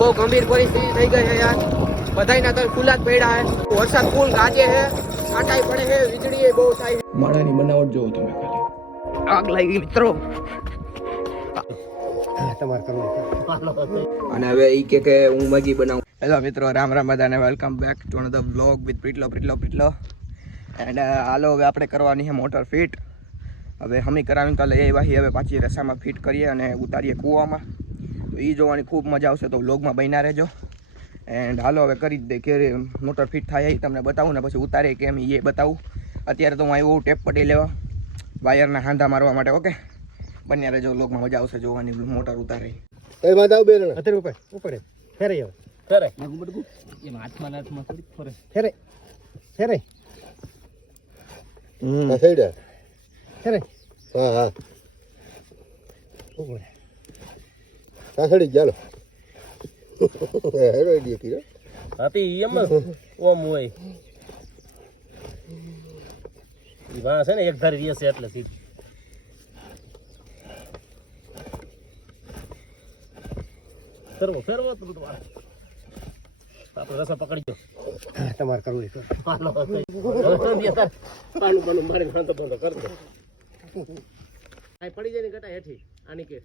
બહુ ગંભીર પરિસ્થિતિ થઈ ગઈ છે યાર. બધાયના તલ ખુલ્લા જ પડ્યા છે. વરસાદ ફૂલ ગાજે છે. છાંટાઈ પડે છે. વીજળી બહુ થાય માળાની બનાવટ જોવો તમે ખાલી. આગ લાગી મિત્રો. અને હવે એ કે કે હું મગી બનાવું. હેલો મિત્રો રામ રામ બધાને. Welcome back to the vlog with પ્રીટલો પ્રીટલો પ્રીટલો એન્ડ હાલો હવે આપણે કરવાની છે મોટર ફિટ હવે હમી કરાવીને કાલે એ વાહી હવે પાછી રસામાં ફિટ કરીએ અને ઉતારીએ કૂવામાં. તો એ જોવાની ખૂબ મજા આવશે તો વ્લોગમાં બન્યા રહેજો. એન્ડ હાલો હવે કરી જ દે કે મોટર ફિટ થાય એ તમને બતાવું ને પછી ઉતારે કેમ એ બતાવું. અત્યારે તો હું આવ્યો ટેપ પટી લેવા વાયરના હાંધા મારવા માટે ઓકે? બન્યા રહેજો વ્લોગમાં મજા આવશે જોવાની મોટર ઉતારે. એ માધવ બેન. અત્યારે ઉપર ઉપર ફેરે આવો. ફેરે. ફેરે. ફેરે. હમ. ફેરે ફેરે. હા હા. ઉપર આ સાઈડ ચાલો હેરો આઈડિયા કીધો હતી એમ ઓમ હોય. ઈ વાં છે ને એક ધારી રીએ છે એટલે સીધી. ફેરવો ફેરવો તમે બધું આપણે રસો પકડી ગયો તમારે કરવું હવે તાર પાનું પાનું મારીને વાંધો બંધો કરજો. પડી જાય ને ગટા હેઠી. આની કે.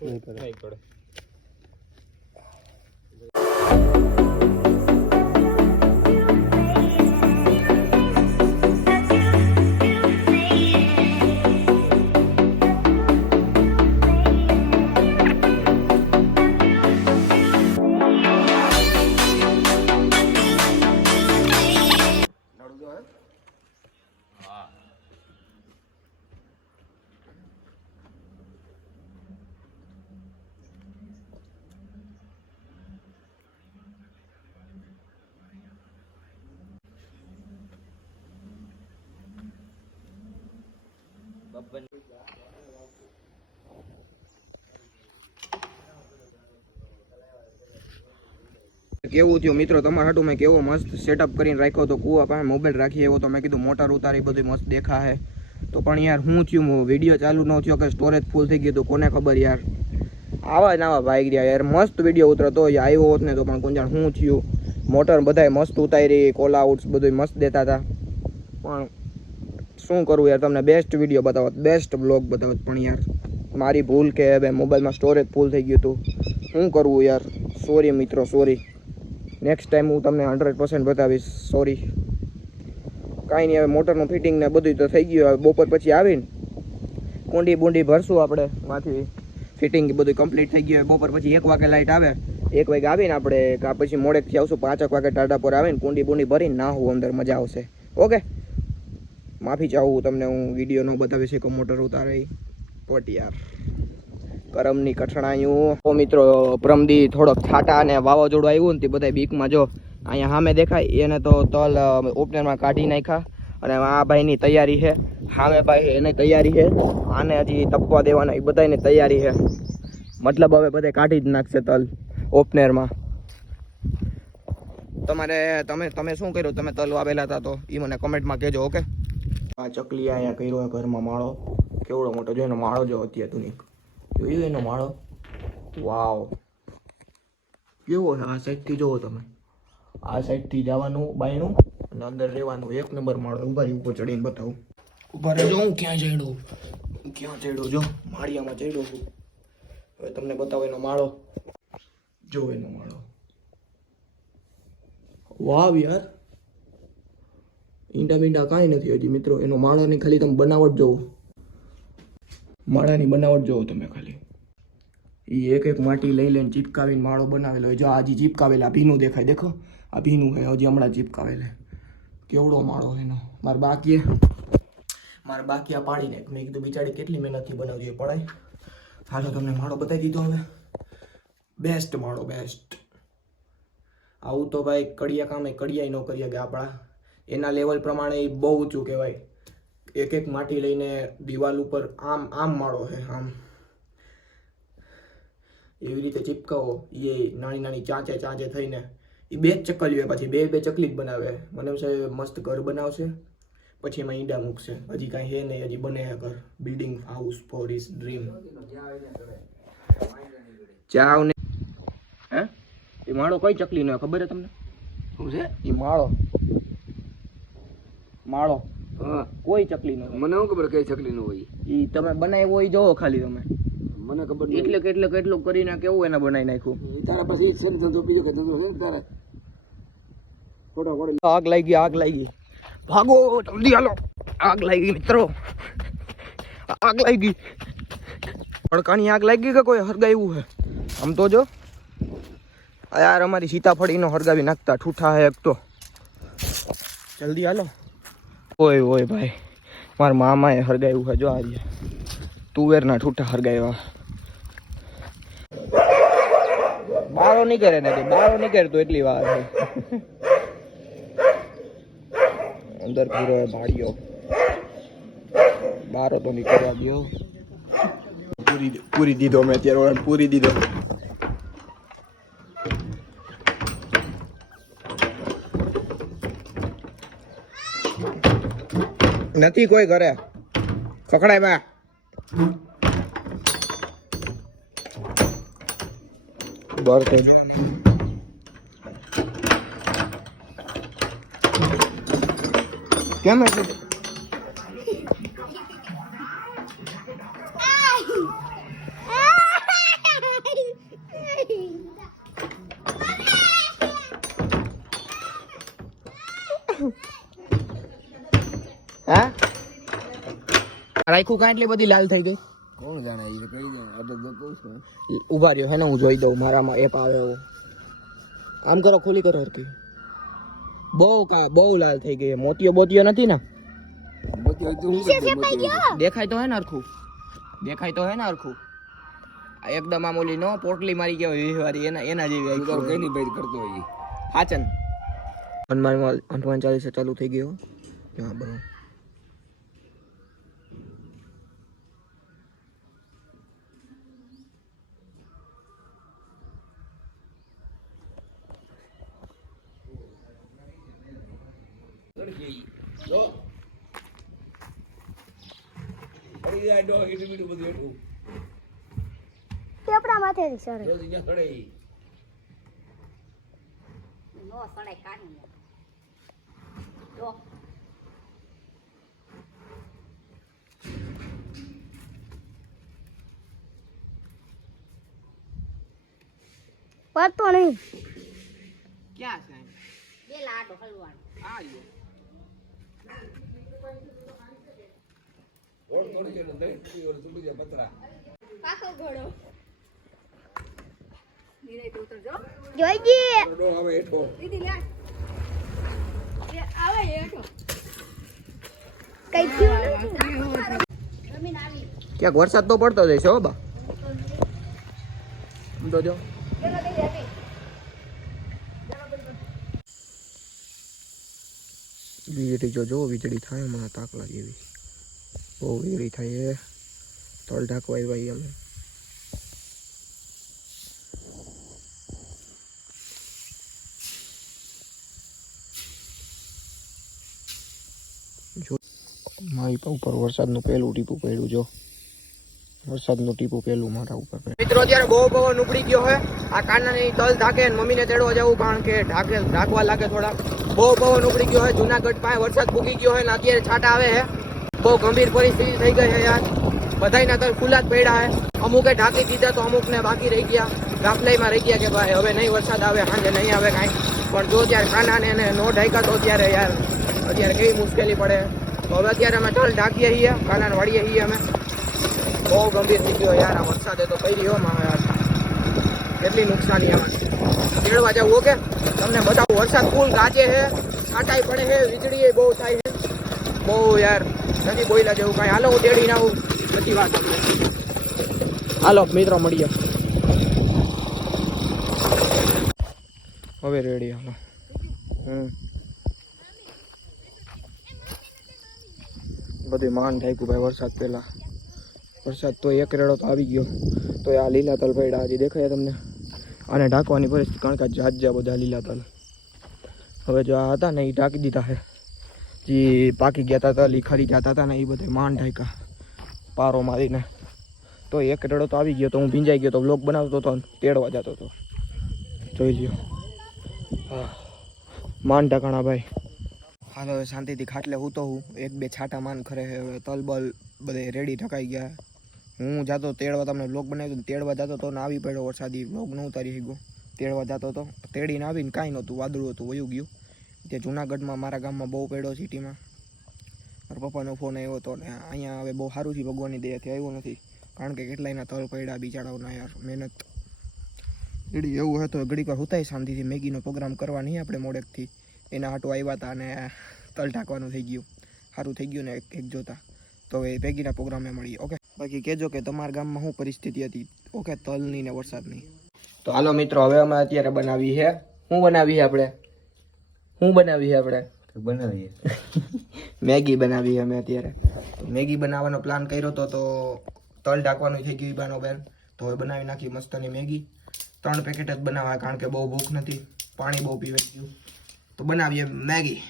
નહીં પડે. કેવું થયું? મિત્રો, તમારા હાટું મેં કેવો મસ્ત સેટઅપ કરીને રાખ્યો તો કૂવા પાસે મોબાઈલ રાખી એવો તો મેં કીધું મોટર ઉતારી બધું મસ્ત દેખાશે. તો પણ યાર શું થયું? વીડિયો ચાલુ ન થયો કે સ્ટોરેજ ફૂલ થઈ ગયું તો કોને ખબર યાર? આવા જ આવા ભાઈ ગયા યાર. મસ્ત વીડિયો ઉતરતો આવ્યો હોત ને તો પણ ગુંજાણ. હું થયું? મોટર બધાય મસ્ત ઉતારી કોલ આઉટ્સ બધું મસ્ત દેતા હતા. પણ શું કરવું યાર, તમને બેસ્ટ વીડિયો બતાવત બેસ્ટ બ્લોગ બતાવત, પણ યાર, મારી ભૂલ કે હવે મોબાઈલમાં સ્ટોરેજ ફૂલ થઈ ગયું હતું. શું કરવું યાર? સોરી મિત્રો સોરી નેક્સ્ટ ટાઈમ હું તમને હંડ્રેડ પર્સન્ટ બતાવીશ સોરી કાંઈ નહીં, હવે મોટરનું ફિટિંગ ને બધું તો થઈ ગયું, હવે બપોર પછી આવીને કુંડી બુંડી ભરશું આપણે માંથી ફિટિંગ બધું કમ્પ્લીટ થઈ ગયું હોય બપોર પછી એક વાગે લાઇટ આવે. એક વાગે આવીને આપણે પછી મોડેકથી આવશું પાંચેક વાગે ટાટા પર આવીને કુંડી બુંડી ભરીને ના હું અંદર, મજા આવશે. ઓકે માફી ચાહું તમને હું વીડિયો ન બતાવી શકું મોટર ઉતારાઈ. યાર કરમની કઠણાયું ઓ મિત્રો પ્રમદી થોડોક છાટા અને વાવાઝોડું આવ્યું ને તે બધા બીકમાં જો, અહીંયા સામે દેખાય, એને તો તલ ઓપનરમાં કાઢી નાખ્યા અને આ ભાઈની તૈયારી છે. સામે ભાઈ એની તૈયારી છે. આને હજી તપવા દેવાના, એ બધાની તૈયારી છે. મતલબ હવે બધે કાઢી જ નાખશે તલ ઓપનરમાં તમારે, તમે તમે શું કર્યું? તમે તલ વાવેલા હતા તો એ મને કમેન્ટમાં કહેજો, ઓકે? આ ચકલી આયા કર્યો ઘરમાં માળો. કેવડો મોટો જો એનો માળો જો અત્યાધુનિક જોયું એનો માળો. વાવ. કેવો છે? આ સાઈડથી જોવો તમે. આ સાઈડથી જવાનું બાયણું અને અંદર રહેવાનું. એક નંબર માળો. ઊભા ઉપર ચડીને બતાવું. ઊભા રહેજો. હું ક્યાં ચડ્યો? ક્યાં ચડ્યો? જો, માળિયામાં ચડ્યો છું. હવે તમને બતાવો એનો માળો. જો એનો માળો. વાવ યાર. ઈંડા બીંડા કાંઈ નથી હજી મિત્રો. એનો માળાની ખાલી તમે બનાવટ જોવો. માળાની બનાવટ જોવો તમે ખાલી. એ એક એક માટી લઈ લઈને ચીપકાવીને માળો બનાવેલો હોય. જો આ હજી ચીપકાવેલા ભીનું દેખાય. દેખો, આ ભીનું હોય હજી હમણાં ચીપકાવેલે. કેવડો માળો એનો? મારે બાકી મારે બાકી આ પાડી નાખ મેં કીધું, બિચારી કેટલી મહેનતથી બનાવજો એ પડાય. હાલો, તમને માળો બતાવી દીધો હવે. બેસ્ટ માળો બેસ્ટ આવું તો ભાઈ કડિયા કામે કડિયા ન કરીએ કે આપણા. એના લેવલ પ્રમાણે એ બહુ ઊંચું કહેવાય. એક એક માટી લઈને દિવાલ ઉપર આમ આમ માળો છે આમ. એવી રીતે ચીપકાવો. એ નાની નાની ચાંચે ચાંચે થઈને. એ બે જ ચકલીઓ પછી. બે બે ચકલી જ બનાવે. મને એમ છે મસ્ત ઘર બનાવશે. પછી એમાં ઈંડા મૂકશે. હજી કાંઈ હે નહીં હજી બને ઘર. Building house for is dream ચાવ ને. હે? એ માળો કઈ ચકલીનો નો ખબર છે તમને? શું છે? એ માળો. માળો. કોઈ ચકલીનો હોય. મને શું ખબર કઈ ચકલી નું હોય? ઈ તમે બનાવ્યો હોય જોવો ખાલી તમે. મને ખબર એટલે કેટલે કેટલું કરીને કેવું એને બનાવી નાખ્યું? તારા પછી છે ને ધંધો બીજો કે ધંધો છે ને તારા? આગ લાગી આગ લાગી. ભાગો જલ્દી હાલો. આગ લાગી મિત્રો. આગ લાગી. તડકાની આગ લાગી કે કોઈ હરગાવ્યું હે? આમ તો જો. યાર અમારી સીતાફળીનો હરગાવી નાખતા ઠૂઠા હે એક તો. જલ્દી હાલો. ઓય ઓય ભાઈ, મારા મામાએ હરગાયું હજો જો આ રહ્યા તુવેરના ઠૂઠા હરગાવ્યા બારો નહીં કરે ને બારો નહીં કરે તો એટલી વાર છે. અંદર પૂરો ભાડ્યો બારો તો નીકળવા દો પૂરી પૂરી દીધો મેં અત્યારે પૂરી દીધો. નથી કોઈ ઘરે. ખકડાય બા. બર થઈ કેમ એટલું હા રાખ્યું કાં એટલી બધી લાલ થઈ ગઈ? કોણ જાણે? એ કઈ જાણે? આ તો કહું છું. ઊભા રહ્યો હે ને હું જોઈ દઉં મારામાં એપ આવે એવો આમ કરો ખોલી કરો હરકી બહુ કા બહુ લાલ થઈ ગઈ મોતીયો બોતીઓ નથી ને? દેખાય તો હે ને હરખું. દેખાય તો હે ને હરખું. આ એકદમ આમ ઓલી નો પોટલી મારી કેવાય વીહ વાળી એના એના જેવી આવી ગયો કઈ નહીં ભાઈ કરતો હોય? હાચન. હનુમાન હનુમાન ચાલીસા ચાલુ થઈ ગયો. હા બરાબર. પેપડા માથેથી સરે. નો સડાય કાઢી જો. પડતો નહીં. ક્યાં છે? બે લાડો હલવાનો. આ લ્યો. પાકો ઘોડો નીરે તો ઉતરજો જોઈજી દીદી લે એ આવે હેઠો કઈ થયું નથી જમીન આવી ક્યાંક વરસાદ તો પડતો જ હશે હો બા. સમજો જો. વીજળી જો જો વીજળી થાય મને તાક લાગી એવી. બહુ વેરી થાય એ. તળ ઢાંકવાય ભાઈ અમે મારી ઉપર વરસાદનું પહેલું ટીપું પડ્યું જો. વરસાદનું ટીપું પહેલું મારા ઉપર મિત્રો, અત્યારે બહુ પવન ઉપડી ગયો હોય આ કાનાની તલ ઢાકે મમ્મીને તેડવા જવું, કારણ કે ઢાકે, ઢાકવા લાગે થોડા બહુ પવન ઉપડી ગયો હોય જુનાગઢ પાસે વરસાદ ભૂકી ગયો હોય ને અત્યારે છાંટા આવે છે. બહુ ગંભીર પરિસ્થિતિ થઈ ગઈ છે યાર. બધાયના તલ ખુલ્લા જ પડ્યા છે અમુકે ઢાંકી દીધા તો અમુકને બાકી રહી ગયા. ગાફલાઈમાં રહી ગયા કે ભાઈ, હવે નહીં વરસાદ આવે સાંજે નહીં આવે કાંઈ. પણ જો ત્યારે કાનાને એને નો ઢાંક્યા તો ત્યારે યાર, અત્યારે કેવી મુશ્કેલી પડે. તો હવે અત્યારે અમે તલ ઢાંકીએ છીએ, કાનાને વાળીએ છીએ અમે. બહુ ગંભીર થઈ ગયો યાર, આ વરસાદે તો કઈ રહ્યો માં યાર. કેટલી નુકસાની આવે તેડવા જવું, ઓકે? તમને બતાવું, વરસાદ ફૂલ ગાજે છે, છાંટાઈ પડે છે, વીજળી બહુ થાય છે. બહુ યાર, નથી બોયલા જેવું કાંઈ. હાલો, હું તેડીને આવું. બધી વાત હાલો, મિત્રો, મળીએ. હવે રેડી હાલો હમ. બધી માંડ થાય ભાઈ, વરસાદ પહેલા. વરસાદ તો એક રેડો તો આવી ગયો. તો આ લીલા તલ પડ્યા હજી દેખાય તમને. આને ઢાંકવાની પરિસ્થિતિ, કારણ કે જાત જા બધા લીલા તલ હવે જો આ હતા ને એ ઢાંકી દીધા છે. જે પાકી ગયા હતા, લીખારી જતા હતા ને એ બધે માંડ ઢાંકા પારો મારીને. તો એક રેડો તો આવી ગયો તો હું ભીંજાઈ ગયો તો બ્લોક બનાવતો હતો તેડવા જતો હતો. જોઈ લ્યો. હા. માન ઢકાણા ભાઈ. હાલો શાંતિથી ખાટલે હું તો હું. એક બે છાટા માન ખરે છે હવે તલ બલ બધે રેડી ઢકાઈ ગયા. હું જાતો તેડવા, તમને બ્લોગ બનાવ્યો તેડવા જતો તો ને આવી પડ્યો વરસાદી બ્લોગ ન ઉતારી ગયો તેડવા જતો તો તેડીને આવીને કાંઈ નહોતું, વાદળું હતું, વયું ગયું. તે જુનાગઢમાં મારા ગામમાં બહુ પડ્યો સિટીમાં. મારા પપ્પાનો ફોન આવ્યો હતો ને અહીંયા હવે બહુ સારું છે ભગવાનની દયાથી, આવ્યો નથી. કારણ કે કેટલાયના તલ પડ્યા બિચારાઓના યાર, મહેનત. ઘડી એવું હતું ઘડીક વાર હુતાય શાંતિથી. મેગીનો પ્રોગ્રામ કરવા નહીં આપણે મોડેકથી. એના હાટું આવ્યા હતા અને તલ ઢાંકવાનું થઈ ગયું. સારું થઈ ગયું ને એક જોતા. તો હવે ભેગીના પ્રોગ્રામે મળીએ ઓકે બાકી કહેજો કે તમારા ગામમાં શું પરિસ્થિતિ હતી? ઓકે તલની ને વરસાદની. તો હાલો મિત્રો, હવે અમે અત્યારે બનાવી છે શું બનાવી છે આપણે? શું બનાવી આપણે? બનાવીએ. મેગી બનાવી અમે અત્યારે. મેગી બનાવવાનો પ્લાન કર્યો હતો તો તલ ઢાંકવાનું થઈ ગયું બાનો બેન. તો હવે બનાવી નાખી મસ્તની મેગી. ત્રણ પેકેટ જ બનાવવા કારણ કે બહુ ભૂખ નથી. પાણી બહુ પીવાઈ ગયું. તો બનાવીએ મેગી.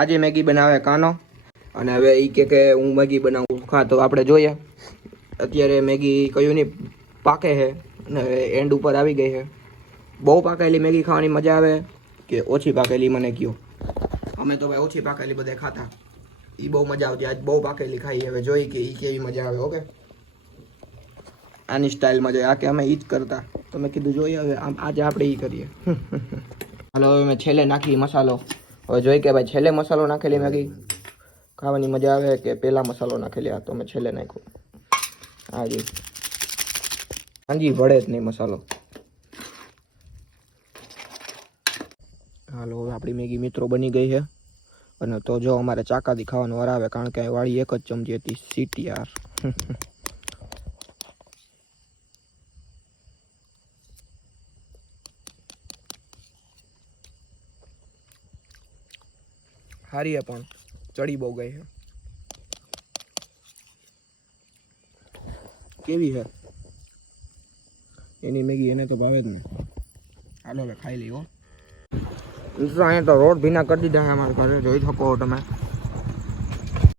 આજે મેગી બનાવે કાનો? અને હવે એ કે કે હું મેગી બનાવું ખા, તો આપણે જોઈએ. અત્યારે મેગી કયું નહીં પાકે છે અને હવે એન્ડ ઉપર આવી ગઈ છે બહુ પાકેલી મેગી ખાવાની મજા આવે કે ઓછી પાકેલી મને કયો? અમે તો ભાઈ ઓછી પાકેલી બધે ખાતા. એ બહુ મજા આવતી. આજ બહુ પાકેલી ખાઈ હવે જોઈ કે એ કેવી મજા આવે, ઓકે? આની સ્ટાઇલમાં જોઈએ. આ કે અમે એ જ કરતા. તો મેં કીધું જોઈએ હવે, આમ આજે આપણે એ કરીએ. હાલો, હવે મેં છેલ્લે નાખી મસાલો. હવે જોઈ કે ભાઈ છેલ્લે મસાલો નાખેલી મેગી. ખાવાની મજા આવે કે પહેલા મસાલો નાખેલી? આ તો મેં છેલ્લે નાખ્યો. હાજી હાજી વળે જ નહીં મસાલો. હાલો, હવે આપણી મેગી મિત્રો બની ગઈ છે. અને તો જો અમારે ચાકાથી ખાવાનું વાર આવે, કારણ કે વાળી એક જ ચમચી હતી સીટી યાર હારી પણ ચડી બહુ ગઈ છે. કેવી છે? એની મેગી એને તો ભાવે જ ને હાલો હવે ખાઈ લઈ હો. અહીંયા તો રોડ ભીના કરી દીધા છે અમારા ઘરે. જોઈ શકો તમે.